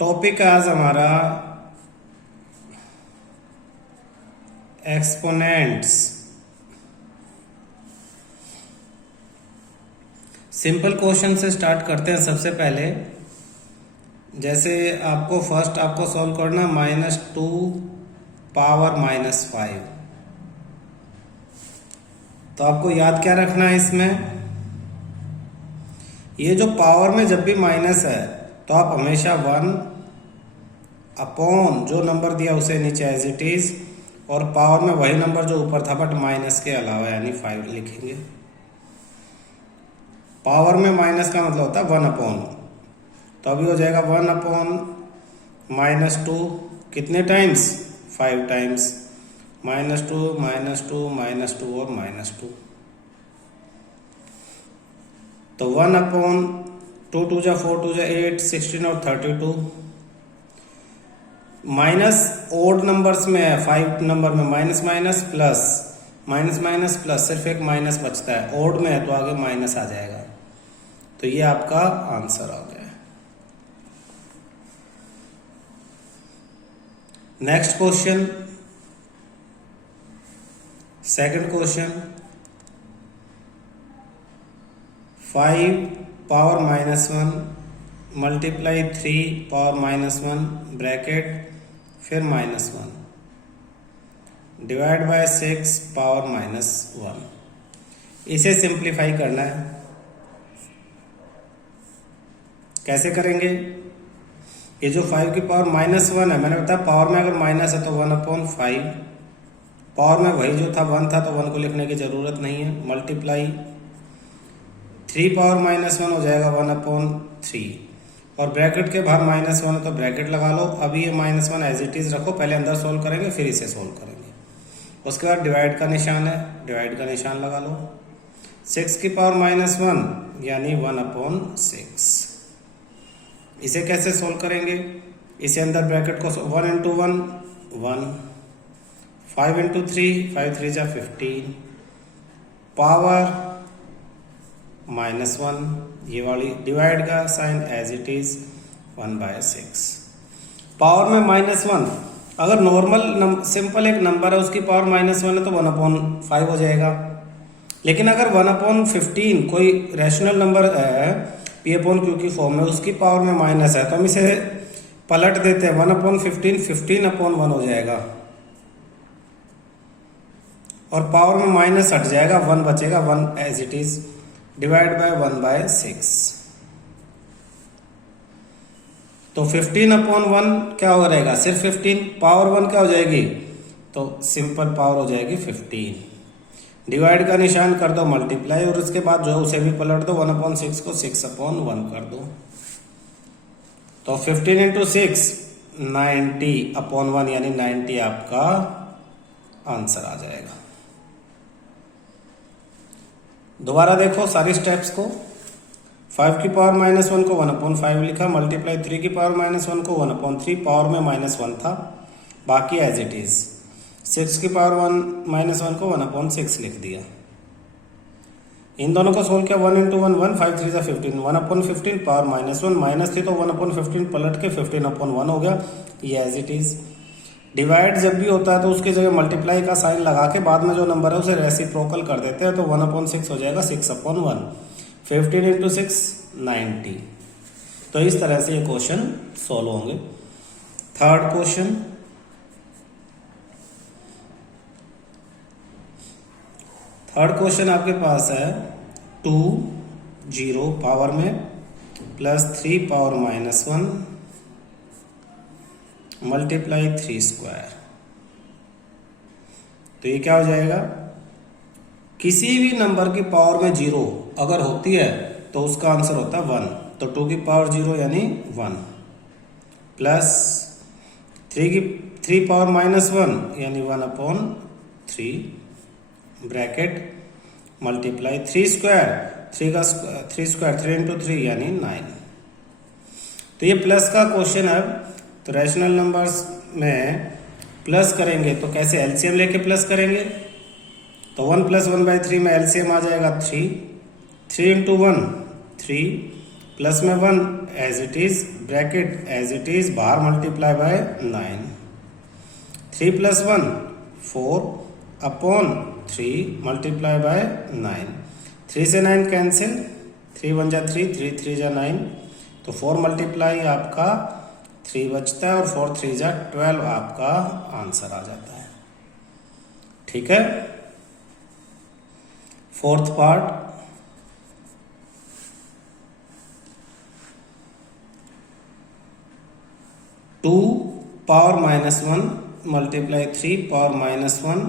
Topic आज हमारा exponents. Simple question से स्टार्ट करते हैं। सबसे पहले जैसे आपको सॉल्व करना -2 पावर -5। तो आपको याद क्या रखना है इसमें, ये जो पावर में जब भी माइनस है तो आप हमेशा 1 अपॉन जो नंबर दिया उसे नीचे एज इट इज, और पावर में वही नंबर जो ऊपर था बट माइनस के अलावा यानी 5 लिखेंगे। पावर में माइनस का मतलब होता है 1 अपॉन, तो अभी हो जाएगा 1 अपॉन -2 कितने टाइम्स, 5 टाइम्स, -2 -2 -2 और -2। तो 1 अपॉन 2 2 जा 4 2 जा 8 16 और 32। माइनस ओड नंबर्स में है, 5 नंबर में minus minus plus minus minus plus, सिर्फ एक माइनस बचता है। ओड में है तो आगे माइनस आ जाएगा। तो ये आपका आंसर आ गया। Next question, second question, 5 power -1 multiply 3 power -1 bracket फिर -1 डिवाइड बाय 6 पावर -1। इसे सिंप्लीफाई करना है। कैसे करेंगे, ये जो 5 की पावर -1 है, मैंने बताया पावर में अगर माइनस है तो 1/5, पावर में वही जो था 1 था तो 1 को लिखने की जरूरत नहीं है। मल्टीप्लाई 3 पावर -1 हो जाएगा 1/3, और ब्रैकेट के बाहर -1 है तो ब्रैकेट लगा लो। अभी ये -1 एज इट इज रखो, पहले अंदर सोल्व करेंगे फिर इसे सोल्व करेंगे। उसके बाद डिवाइड का निशान है, डिवाइड का निशान लगा लो। 6 की पावर -1 यानी 1/6। इसे कैसे सोल्व करेंगे, इसे अंदर ब्रैकेट को 1 × 1 1, 5 × 3 5 3 जा 15, पावर -1, ये वाली डिवाइड का sign as it is 1/6। Power में -1 अगर नॉर्मल सिंपल एक नंबर है उसकी पावर -1 है तो 1/5 हो जाएगा। लेकिन अगर 1/15 कोई रैशनल नंबर है P/Q की फॉर्म में, उसकी पावर में माइनस है तो हम इसे पलट देते हैं। 1/15 15/1 हो जाएगा, और पावर में माइनस हट जाएगा, 1 बचेगा, 1 as it is divide by 1/6। तो 15/1 क्या हो रहेगा, सिर्फ 15। पावर 1 क्या हो जाएगी, तो सिंपल पावर हो जाएगी 15। डिवाइड का निशान कर दो मल्टीप्लाई, और उसके बाद जो है उसे भी पलट दो, 1/6 को 6/1 कर दो। तो 15 × 6 90/1 यानी 90 आपका आंसर आ जाएगा। दोबारा देखो सारी स्टेप्स को। 5 की पावर -1 को 1/5 लिखा, मल्टीप्लाई 3 की पावर -1 को 1/3, पावर में -1 था, बाकी एज इट इज। 6 की पावर -1 को 1/6 लिख दिया। इन दोनों को सोल्व किया, 1 × 1 1, 5 3 जा 15, 1/15 पावर -1 माइनस थी तो 1/15 पलट के 15/1 हो गया, ये एज इट इज। डिवाइड जब भी होता है तो उसकी जगह मल्टीप्लाई का साइन लगा के बाद में जो नंबर है उसे रेसिप्रोकल कर देते हैं, तो 1/6 हो जाएगा 6/1। 15 × 6 90। तो इस तरह से ये क्वेश्चन सॉल्व होंगे। थर्ड क्वेश्चन, आपके पास है 2 0 पावर में +3 पावर -1 मल्टीप्लाई 3 स्क्वायर। तो ये क्या हो जाएगा, किसी भी नंबर की पावर में 0 अगर होती है तो उसका आंसर होता है 1। तो 2 की पावर 0 यानी 1, प्लस 3 पावर -1 यानी 1/3 ब्रैकेट मल्टीप्लाई 3 स्क्वायर 3 स्क्वायर 3 × 3 यानी 9। तो ये प्लस का क्वेश्चन है, तो रैशनल नंबर्स में प्लस करेंगे तो कैसे, एलसीएम लेके प्लस करेंगे। तो 1 + 1/3 में एलसीएम आ जाएगा 3, 3 × 1 3, प्लस में 1 as it is, bracket as it is, बाहर multiply by 9, 3 + 1 4 upon 3 multiply by 9, 3 से 9 कैंसिल, 3 × 1 = 3, 3 × 3 = 9, तो 4 मल्टीप्लाई आपका 3 बचता है और 4 × 3 = 12 आपका आंसर आ जाता है। ठीक है। Fourth part, two power -1 multiply 3 power -1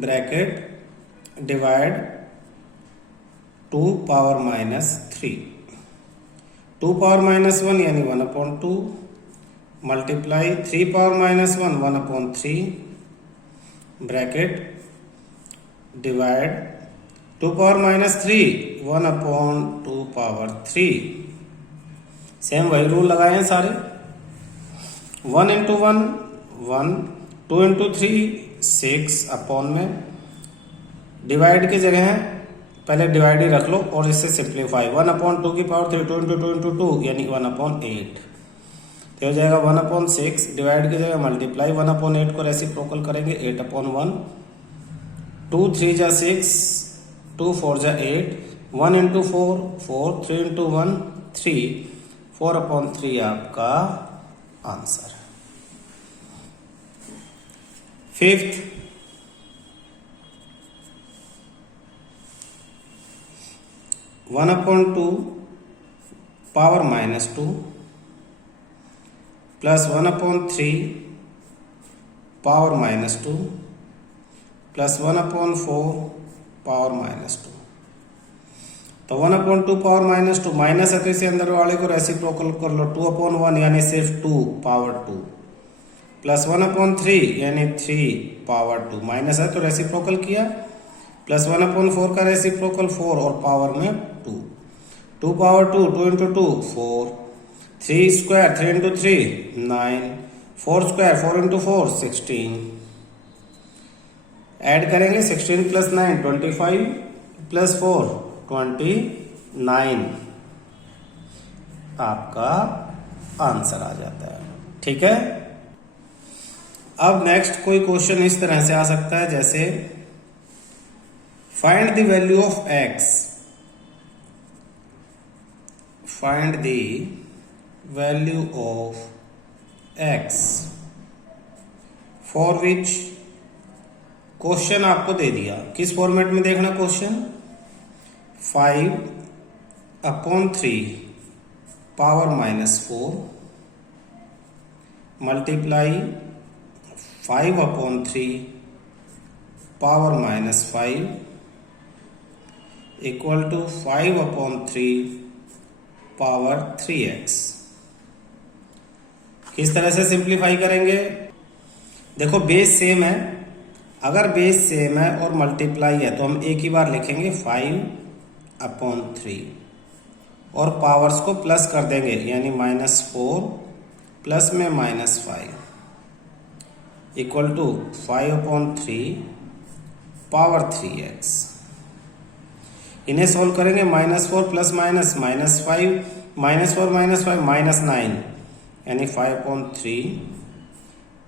bracket divide 2 power -3, 2 power -1 यानी 1/2 multiply 3 power -1 1/3 bracket divide 2 power -3 1/2 power 3। Same वही रूल लगाए हैं सारे। 1 × 1 1, 2 × 3 6 अपॉन में डिवाइड की जगह है पहले डिवाइड ही रख लो और इससे सिंप्लीफाई, 1/2 की पावर 3, 2 × 2 × 2 यानी 1/8, तो हो जाएगा 1/6 डिवाइड की जगह मल्टीप्लाई, 1/8 को रेसिप्रोकल करेंगे 8/1, 2 × 3 = 6, 2 × 4 = 8, 1 × 4 4, 3 × 1 3, 4/3 आपका answer. Fifth, (1/2 power -2 plus 1/3 power -2 plus 1/4 power -2, तो 1/2 पावर -2 माइनस है तो इसे अंदर वाले को रेसिप्रोकल कर लो, 2/1 यानी सिर्फ 2 पावर 2 प्लस 1/3 यानी 3 पावर 2, माइनस है तो रेसिप्रोकल किया, प्लस 1/4 का रेसिप्रोकल 4 और पावर में 2, 2 पावर 2, 2 × 2 4, 3 स्क्वायर 3 × 3 9, 4 स्क्वायर 4 × 4 16, ऐड करेंगे 16 + 9 25 प्लस 4 29 आपका आंसर आ जाता है। ठीक है। अब नेक्स्ट कोई क्वेश्चन इस तरह से आ सकता है जैसे find the value of x, find the value of x for which, question आपको दे दिया, किस फॉर्मेट में देखना question, 5/3 power -4 multiply 5/3 power -5 equal to 5/3 power 3x। किस तरह से सिंप्लीफाई करेंगे, देखो बेस सेम है, अगर बेस सेम है और मल्टीप्लाई है तो हम एक ही बार लिखेंगे 5/3 और पावर्स को प्लस कर देंगे यानी -4 प्लस में -5 इक्वल टू 5/3 पावर 3x। इन्हें सोल्व करेंगे, -4 प्लस माइनस -5, -4 -5 -9 यानी 5/3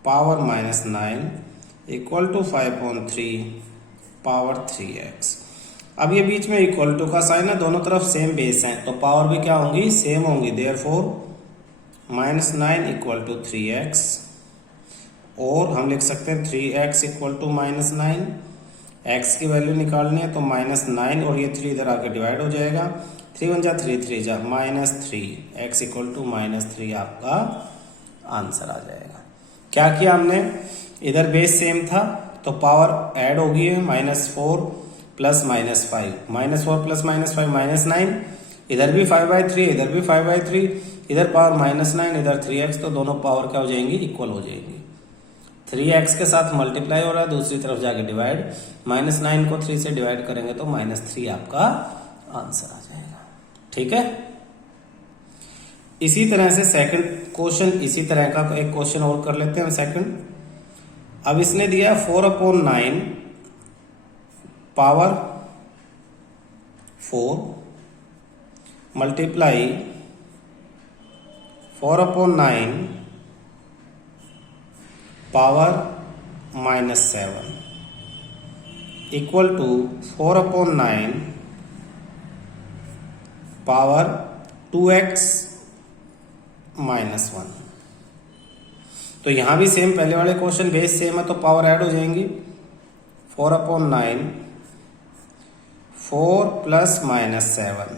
power -9 equal to 5/3 power 3x। अब ये बीच में इक्वल टू का साइन है, दोनों तरफ सेम बेस है तो पावर भी क्या होंगी, सेम होंगी, देयरफॉर -9 इक्वल टू 3x, और हम लिख सकते हैं 3x इक्वल टू -9, x की वैल्यू निकालनी है तो -9 और ये 3 इधर आके डिवाइड हो जाएगा, 3 × 1 = 3, 3 × -3, x इक्वल टू -3 आपका आंसर आ जाएगा। क्या किया हमने, इधर बेस सेम था तो पावर ऐड होगी है, -4 प्लस -5, -4 प्लस -5 -9, इधर भी 5/3 इधर भी 5/3, इधर पावर -9 इधर 3x, तो दोनों पावर क्या हो जाएंगी, इक्वल हो जाएंगी। 3x के साथ मल्टीप्लाई हो रहा है, दूसरी तरफ जाके डिवाइड, -9 को 3 से डिवाइड करेंगे तो -3 आपका आंसर आ जाएगा। ठीक है। इसी तरह से सेकंड क्वेश्चन, इसी तरह का एक क्वेश्चन और कर लेते हैं हम सेकंड। अब इसने दिया 4/9 power 4 multiply 4/9 power -7 equal to 4/9 power 2x -1। तो यहां भी सेम, पहले वाले क्वेश्चन बेस सेम है तो पावर ऐड हो जाएंगी। 4/9 4 + -7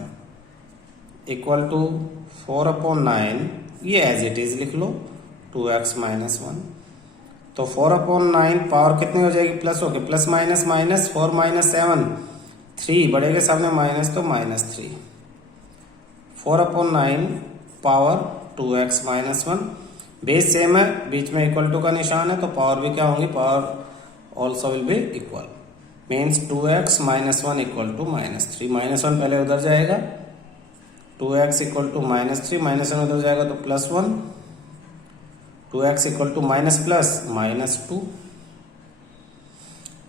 इक्वल टू 4/9, ये एज इट इज लिख लो 2x -1। तो 4/9 पावर कितनी हो जाएगी, प्लस हो गई, प्लस माइनस माइनस, 4 - 7 3, बड़े के सामने माइनस तो -3। 4/9 पावर 2x -1, बेस सेम है, बीच में इक्वल टू का निशान है तो पावर भी क्या होंगी, power also will be equal, means 2x -1 equal to -3। -1 पहले उधर जाएगा, 2x इक्वल टू -3, -1 उधर जाएगा तो +1, 2x equal to minus plus -2,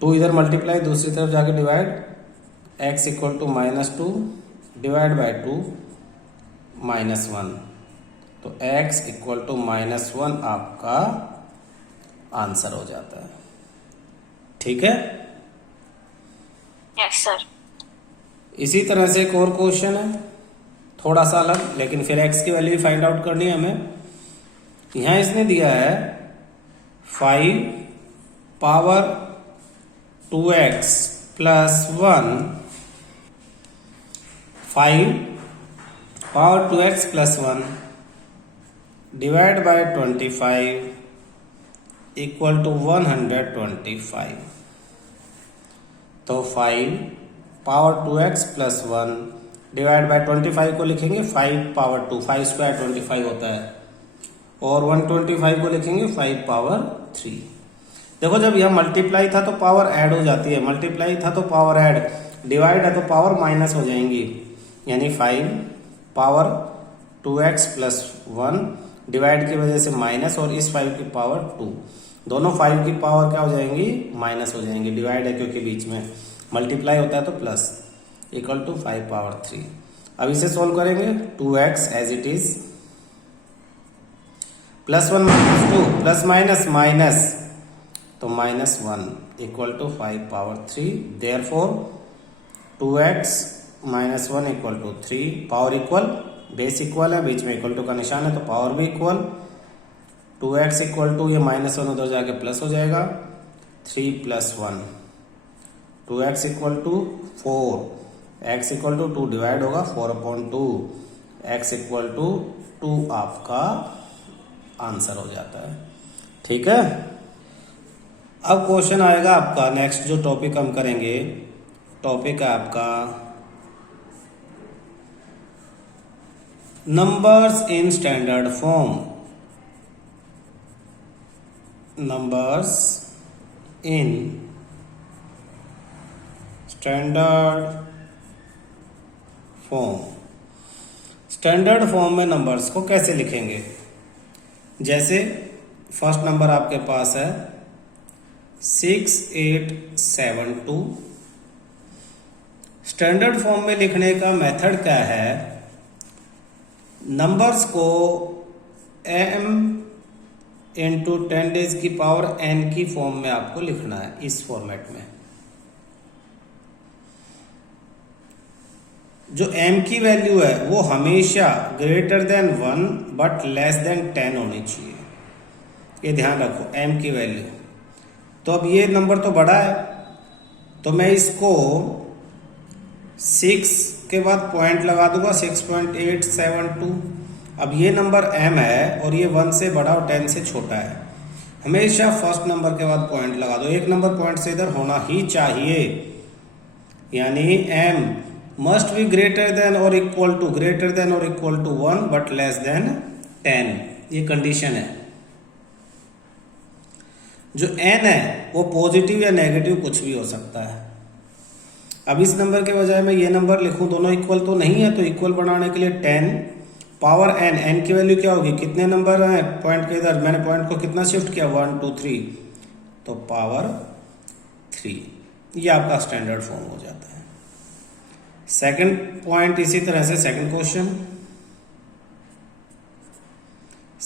2 इधर मल्टीप्लाई, दूसरी तरफ जाके divide, x equal to -2 divide by 2 -1, तो x इक्वल टू -1 आपका आंसर हो जाता है। ठीक है, यस सर। इसी तरह से एक और क्वेश्चन है, थोड़ा सा अलग, लेकिन फिर x की वैल्यू फाइंड आउट करनी है हमें। यहां इसने दिया है 5 power 2x + 1, 5 power 2x + 1 divide by 25 equal to 125। तो 5 पावर 2x + 1 डिवाइड बाय 25 को लिखेंगे 5 पावर 2, 5 स्क्वायर 25 होता है, और 125 को लिखेंगे 5 पावर 3। देखो जब यह मल्टीप्लाई था तो पावर ऐड हो जाती है, मल्टीप्लाई था तो पावर ऐड, डिवाइड है तो पावर माइनस हो जाएंगी, यानी 5 पावर 2x + 1 डिवाइड की वजह से माइनस, और इस 5 की पावर 2, दोनों 5 की पावर क्या हो जाएंगी, माइनस हो जाएंगी, डिवाइड है क्योंकि बीच में मल्टीप्लाई होता है तो प्लस, इक्वल टू 5 पावर 3। अब इसे सोल्व करेंगे, 2x as it is, +1 - 2 plus minus minus, तो -1 equal to 5 power 3। Therefore 2x -1 equal to 3, power equal, base equal है, बीच में इक्वल टू का निशान है तो पावर भी इक्वल, 2x इक्वल टू, ये -1 उधर जाके प्लस हो जाएगा, 3 + 1, 2x equal to 4, x equal to 2 divide होगा 4/2, x इक्वल टू 2 आपका आंसर हो जाता है। ठीक है, अब क्वेश्चन आएगा आपका नेक्स्ट, जो टॉपिक हम करेंगे, टॉपिक है आपका numbers in standard form. Numbers in standard form. Standard form में नंबर्स को कैसे लिखेंगे, जैसे फर्स्ट नंबर आपके पास है 6872। स्टैंडर्ड फॉर्म में लिखने का मेथड क्या है, नंबर्स को m × 10⁻⁴ की फॉर्म में आपको लिखना है, इस फॉर्मेट में। जो m की वैल्यू है वो हमेशा >1 बट <10 होनी चाहिए, ये ध्यान रखो, m की वैल्यू। तो अब ये नंबर तो बड़ा है, तो मैं इसको 6 के बाद पॉइंट लगा दूंगा, 6.872। अब ये नंबर m है और ये 1 से बड़ा और 10 से छोटा है, हमेशा फर्स्ट नंबर के बाद पॉइंट लगा दो, एक नंबर पॉइंट से इधर होना ही चाहिए, यानी m must be greater than or equal to 1 but less than 10, ये कंडीशन है। जो n है वो पॉजिटिव या नेगेटिव कुछ भी हो सकता है। अब इस नंबर के बजाय मैं ये नंबर लिखूं, दोनों इक्वल तो नहीं है, तो इक्वल बनाने के लिए 10 पावर n की वैल्यू क्या होगी, कितने नंबर हैं पॉइंट के इधर, मैंने पॉइंट को कितना शिफ्ट किया, 1 2 3, तो पावर 3, ये आपका स्टैंडर्ड फॉर्म हो जाता है। सेकंड पॉइंट इसी तरह से, सेकंड क्वेश्चन,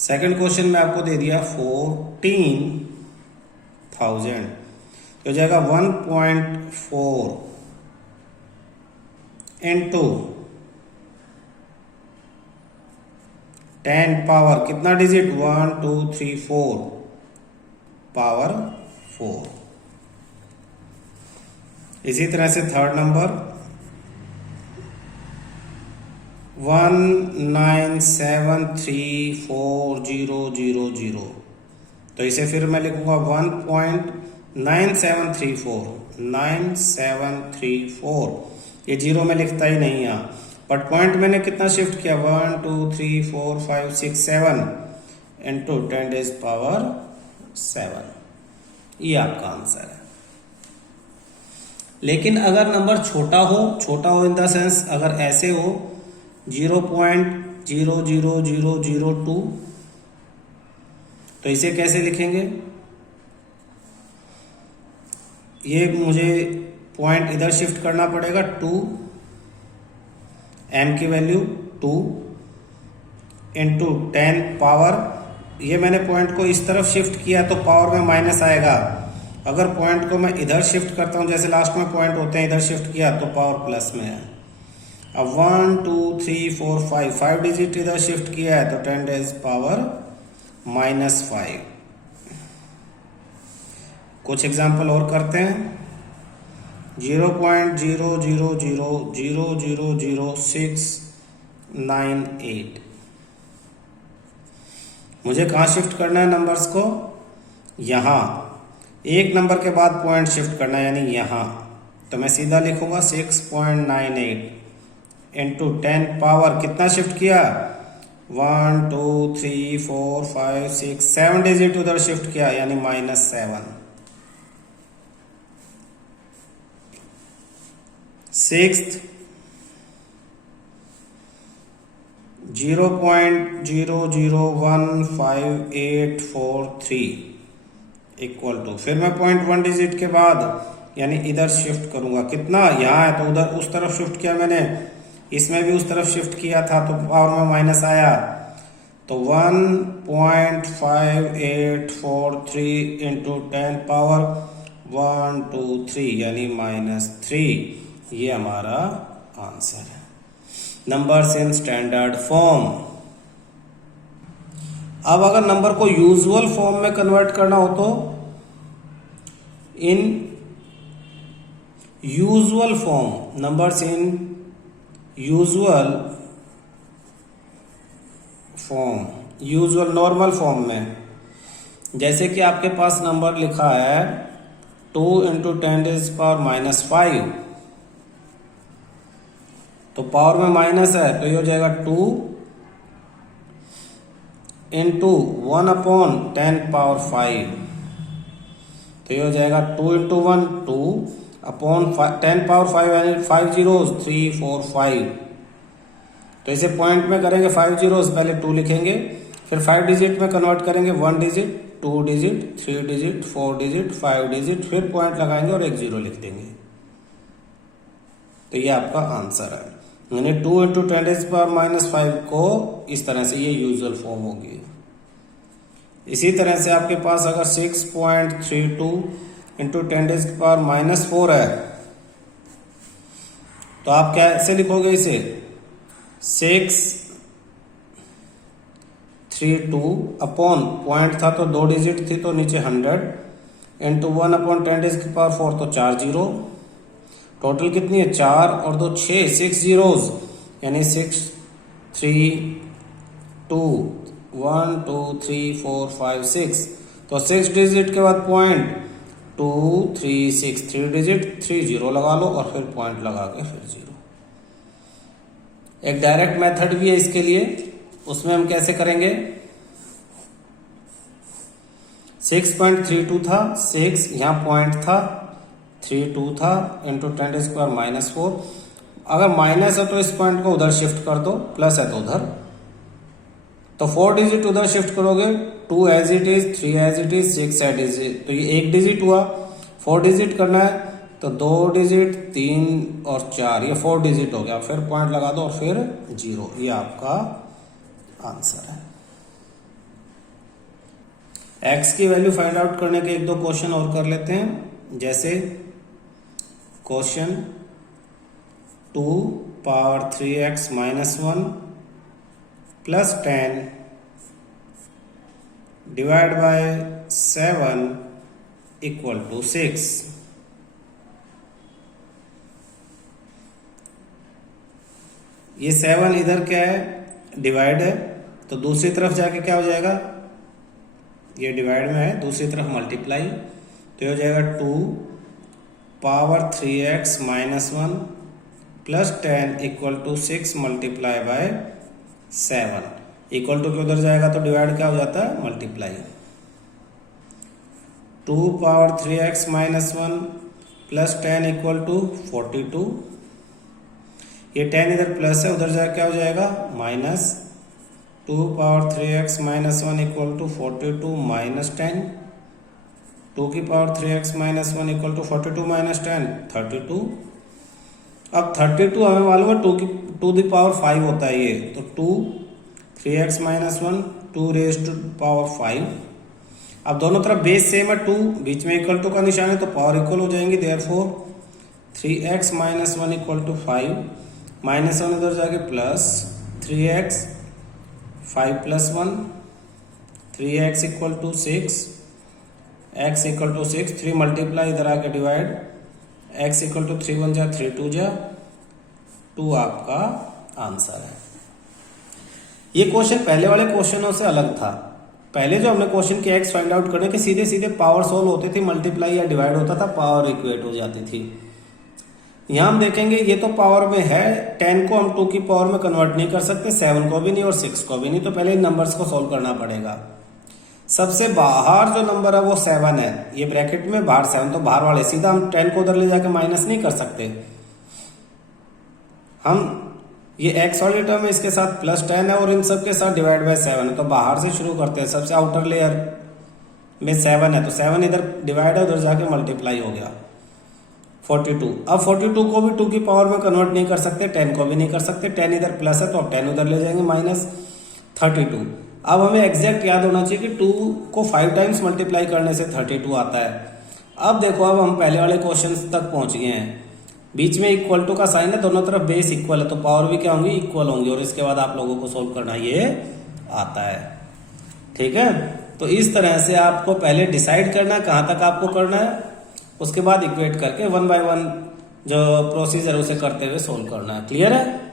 सेकंड क्वेश्चन में आपको दे दिया 14,000, तो हो जाएगा 1.4 इंटू 10 पावर कितना डिजिट 1 2 3 4 पावर 4। इसी तरह से थर्ड नंबर 1973400, तो इसे फिर मैं लिखूंगा 1.9734 ये जीरो में लिखता ही नहीं है, बट पॉइंट मैंने कितना शिफ्ट किया 1 2 3 4 5 6 7 इंटू 10⁻⁷, ये आपका आंसर है। लेकिन अगर नंबर छोटा हो इन द सेंस अगर ऐसे हो 0.00002, तो इसे कैसे लिखेंगे? ये मुझे पॉइंट इधर शिफ्ट करना पड़ेगा 2, m की वैल्यू 2 इंटू 10 पावर, ये मैंने पॉइंट को इस तरफ शिफ्ट किया तो पावर में माइनस आएगा। अगर पॉइंट को मैं इधर शिफ्ट करता हूं, जैसे लास्ट में पॉइंट होते हैं, इधर शिफ्ट किया तो पावर प्लस में है। अब 1 2 3 4 5 डिजिट इधर शिफ्ट किया है तो 10⁻⁻5। कुछ एग्जांपल और करते हैं। 0.000000698, मुझे कहाँ शिफ्ट करना है नंबर्स को? यहाँ एक नंबर के बाद पॉइंट शिफ्ट करना है, यानी यहाँ। तो मैं सीधा लिखूंगा 6.98 इंटू 10 पावर कितना शिफ्ट किया 1 2 3 4 5 6 7 डिजिट उधर शिफ्ट किया, यानी -7। सिक्स्थ 0.001583 इक्वल टू, फिर मैं पॉइंट 1 डिजिट के बाद यानी इधर शिफ्ट करूंगा, कितना यहाँ है तो उधर उस तरफ शिफ्ट किया मैंने, इसमें भी उस तरफ शिफ्ट किया था तो पावर में माइनस आया, तो 1.5843 इंटू 10 पावर 123 यानी -3, ये हमारा आंसर है। Numbers in standard form. अब अगर नंबर को यूजुअल फॉर्म में कन्वर्ट करना हो तो इन usual form, numbers in usual form, usual normal form में, जैसे कि आपके पास नंबर लिखा है 2 इंटू 10⁻⁻5, तो पावर में माइनस है तो ये हो जाएगा 2 इंटू 1/10⁻⁵, तो ये हो जाएगा 2 इंटू 1 2 अपॉन 10⁻⁵ यानी 5 zeros 3 4 5। तो इसे पॉइंट में करेंगे 5 zeros, पहले 2 लिखेंगे, फिर 5 डिजिट में कन्वर्ट करेंगे 1 digit 2 digit 3 digit 4 digit 5 digit, फिर पॉइंट लगाएंगे और एक जीरो लिख देंगे। तो ये आपका आंसर है, यानी 2 इंटू 10⁻⁻5 को इस तरह से ये यूजुअल फॉर्म होगी। इसी तरह से आपके पास अगर 6.32 इंटू 10⁻⁻4 है तो आप कैसे लिखोगे इसे? 632 अपॉन पॉइंट था तो 2 डिजिट थी तो नीचे 100 इंटू 1/10⁻⁴ तो 4 जीरो, टोटल कितनी है 4 और 2 6, 6 zeros यानी 6 3 2 1 2 3 4 5 6, तो 6 डिजिट के बाद पॉइंट 2 3 6 3 डिजिट 3 जीरो लगा लो और फिर पॉइंट लगा के फिर जीरो। एक डायरेक्ट मेथड भी है इसके लिए, उसमें हम कैसे करेंगे? 6.32 था, 6 यहाँ पॉइंट था, 32 था इंटू 10⁻⁻4, अगर माइनस है तो इस पॉइंट को उधर शिफ्ट कर दो, प्लस है तो उधर, तो 4 डिजिट उधर शिफ्ट करोगे, 2 as it is 3 as it is 6 as it is, तो ये 1 डिजिट हुआ। 4 डिजिट करना है तो 2 डिजिट 3 और 4, ये 4 डिजिट हो गया, फिर पॉइंट लगा दो और फिर जीरो, ये आपका आंसर है। x की वैल्यू फाइंड आउट करने के एक दो क्वेश्चन और कर लेते हैं। जैसे question 2 power 3x minus 1 plus 10 divide by 7 equal to 6। ये 7 इधर क्या है, डिवाइड है, तो दूसरी तरफ जाके क्या हो जाएगा, ये डिवाइड में है, दूसरी तरफ मल्टीप्लाई, तो ये हो जाएगा 2 power 3x minus 1 plus 10 equal to 6 multiply by 7 equal to के उधर जाएगा तो डिवाइड क्या हो जाता है, multiply. 2 power 3x minus 1 plus 10 equal to 42। ये 10 इधर प्लस है, उधर जाकर क्या हो जाएगा, minus. 2 power 3x minus 1 equal to 42 minus 10। 2 की power 3x minus 1 equal to 42 minus 10 32। अब 32 हमें मालूम है 2 की पावर 5 होता है ये, तो 2 3x minus 1 2 raise to power 5। अब दोनों तरफ बेस सेम है, 2 बीच में इक्वल टू का निशान है तो पावर इक्वल हो जाएंगी, therefore 3x minus 1 equal to 5 minus 1 इधर जाके plus 3x 5 plus 1 3x equal to 6 x equal to 6 3 multiply इधर आके डिवाइड x इक्वल टू 3 1 जा 3 2 जा 2 आपका आंसर है। ये क्वेश्चन पहले वाले क्वेश्चनों से अलग था। पहले जो हमने क्वेश्चन के x फाइंड आउट करने के सीधे सीधे पावर सोल्व होते थे, मल्टीप्लाई या डिवाइड होता था, पावर इक्वेट हो जाती थी। यहाँ हम देखेंगे ये तो पावर में है, 10 को हम 2 की पावर में कन्वर्ट नहीं कर सकते, 7 को भी नहीं और 6 को भी नहीं, तो पहले इन नंबर्स को सोल्व करना पड़ेगा। सबसे बाहर जो नंबर है वो 7 है, ये ब्रैकेट में बाहर 7, तो बाहर वाले सीधा हम 10 को उधर ले जाके माइनस नहीं कर सकते। हम ये x वाले टर्म है, इसके साथ प्लस 10 है और इन सब के साथ डिवाइड बाय 7 है, तो बाहर से शुरू करते हैं। सबसे आउटर लेयर में 7 है, तो 7 इधर डिवाइड है, उधर जाके मल्टीप्लाई हो गया 42। अब 42 को भी 2 की पावर में कन्वर्ट नहीं कर सकते, 10 को भी नहीं कर सकते, 10 इधर प्लस है तो अब 10 उधर ले जाएंगे माइनस 32। अब हमें एग्जैक्ट याद होना चाहिए कि 2 को 5 टाइम्स मल्टीप्लाई करने से 32 आता है। अब देखो, अब हम पहले वाले क्वेश्चन तक पहुंच गए हैं, बीच में इक्वल टू का साइन है, दोनों तरफ बेस इक्वल है, तो पावर भी क्या होंगी, इक्वल होंगी, और इसके बाद आप लोगों को सोल्व करना ये आता है। ठीक है, तो इस तरह से आपको पहले डिसाइड करना है कहाँ तक आपको करना है, उसके बाद इक्वेट करके 1 बाय 1 जो प्रोसीजर उसे करते हुए सोल्व करना है। क्लियर है?